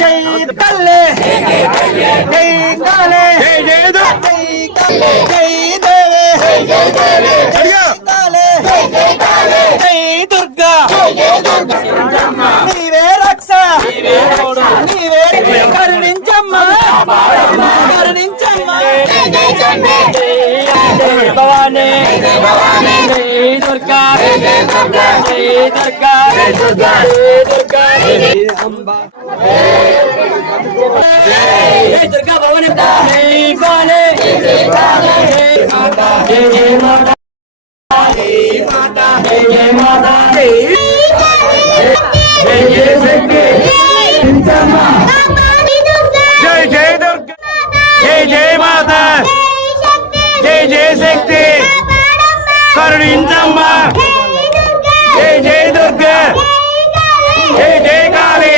జై తల్లే జై కాలే. జై కాలే జై దేవే జై దేవే కాలే జై దుర్గా నీవే రక్ష నీవే కరుణించమ్మా కరుణించమ్మా జై భవానీ జై దుర్గా జై దుర్గా జై దుర్గా జై దుర్గా జై అంబా జై దుర్గా భవానీ జై కాలే జై కాలే జై మాతా జై జై మాతా జై మాతా జై జై మాతా జై జై శక్తి జై జై దుర్గా. జై జై మాతా జై జై శక్తి కరుణించమ్మా జై జై దుర్గా జై జై కాళీ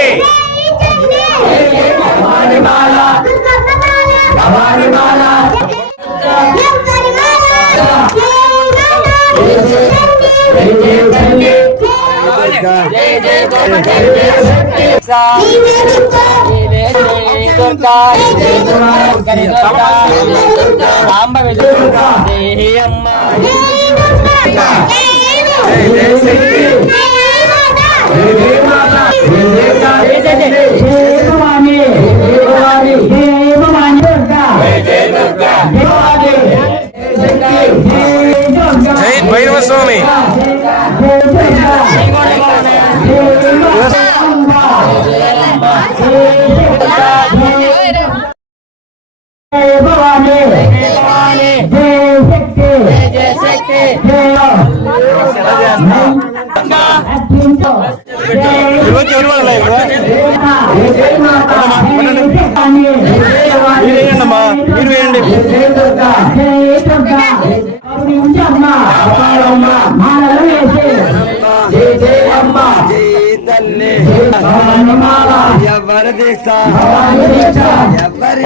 సాంబ இருபத்தி ஒரு ரூபாய் இல்லையா என்னம்மா நீர் வேண்டி ఎవరి దీక్ష ఎవరి